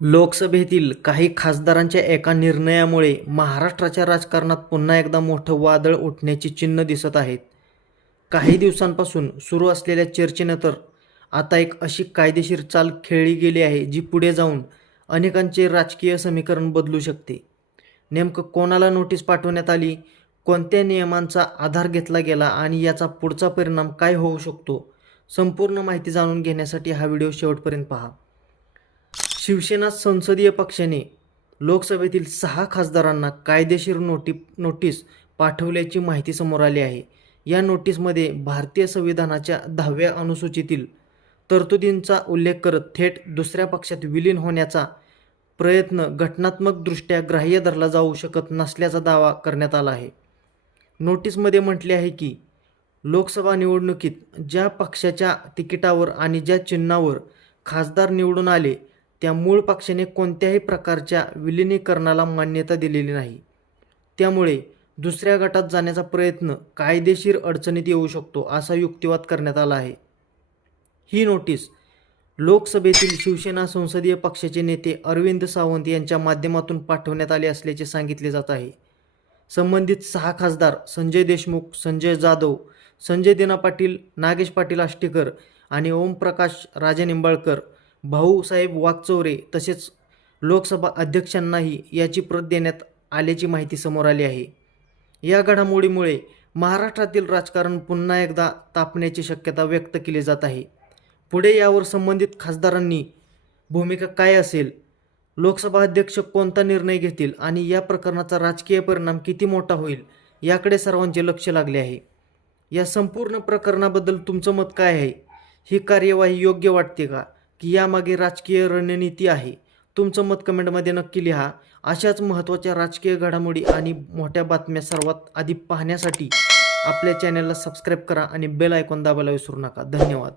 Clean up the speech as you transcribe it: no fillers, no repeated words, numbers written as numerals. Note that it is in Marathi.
लोकसभेतील काही खासदारांच्या एका निर्णयामुळे महाराष्ट्राच्या राजकारणात पुन्हा एकदा मोठं वादळ उठण्याची चिन्ह दिसत आहेत. काही दिवसांपासून सुरू असलेल्या चर्चेनंतर आता एक अशी कायदेशीर चाल खेळली गेली आहे, जी पुढे जाऊन अनेकांचे राजकीय समीकरण बदलू शकते. नेमकं कोणाला नोटीस पाठवण्यात आली, कोणत्या नियमांचा आधार घेतला गेला आणि याचा पुढचा परिणाम काय होऊ शकतो, संपूर्ण माहिती जाणून घेण्यासाठी हा व्हिडिओ शेवटपर्यंत पहा. शिवसेना संसदीय पक्षाने लोकसभेतील 6 खासदारांना कायदेशीर नोटीस पाठवल्याची माहिती समोर आली आहे. या नोटीसमध्ये भारतीय संविधानाच्या 10व्या अनुसूचीतील तरतुदींचा उल्लेख करत थेट दुसऱ्या पक्षात विलीन होण्याचा प्रयत्न घटनात्मकदृष्ट्या ग्राह्य धरला जाऊ शकत नसल्याचा दावा करण्यात आला आहे. नोटीसमध्ये म्हटले आहे की लोकसभा निवडणुकीत ज्या पक्षाच्या तिकिटावर आणि ज्या चिन्हावर खासदार निवडून आले त्या मूळ पक्षाने कोणत्याही प्रकारच्या विलिनीकरणाला मान्यता दिलेली नाही. त्यामुळे दुसऱ्या गटात जाण्याचा प्रयत्न कायदेशीर अडचणीत येऊ शकतो, असा युक्तिवाद करण्यात आला आहे. ही नोटीस लोकसभेतील शिवसेना संसदीय पक्षाचे नेते अरविंद सावंत यांच्या माध्यमातून पाठवण्यात आले असल्याचे सांगितले जात आहे. संबंधित 6 खासदार संजय देशमुख, संजय जाधव, संजय दिना पाटील, नागेश पाटील आष्टीकर आणि ओमप्रकाश राजेनिंबाळकर, भाऊसाहेब वाकचौरे तसेच लोकसभा अध्यक्षांनाही याची प्रत देण्यात आल्याची माहिती समोर आली आहे. या घडामोडीमुळे महाराष्ट्रातील राजकारण पुन्हा एकदा तापण्याची शक्यता व्यक्त केली जात आहे. पुढे यावर संबंधित खासदारांनी भूमिका काय असेल, लोकसभा अध्यक्ष कोणता निर्णय घेतील आणि या प्रकरणाचा राजकीय परिणाम किती मोठा होईल, याकडे सर्वांचे लक्ष लागले आहे. या संपूर्ण प्रकरणाबद्दल तुमचं मत काय आहे? ही कार्यवाही योग्य वाटते का, की यामागे राजकीय रणनीती आहे? तुमचं मत कमेंटमध्ये नक्की लिहा. अशाच महत्त्वाच्या राजकीय घडामोडी आणि मोठ्या बातम्या सर्वात आधी पाहण्यासाठी आपल्या चॅनलला सबस्क्राईब करा आणि बेल आयकॉन दाबायला विसरू नका. धन्यवाद.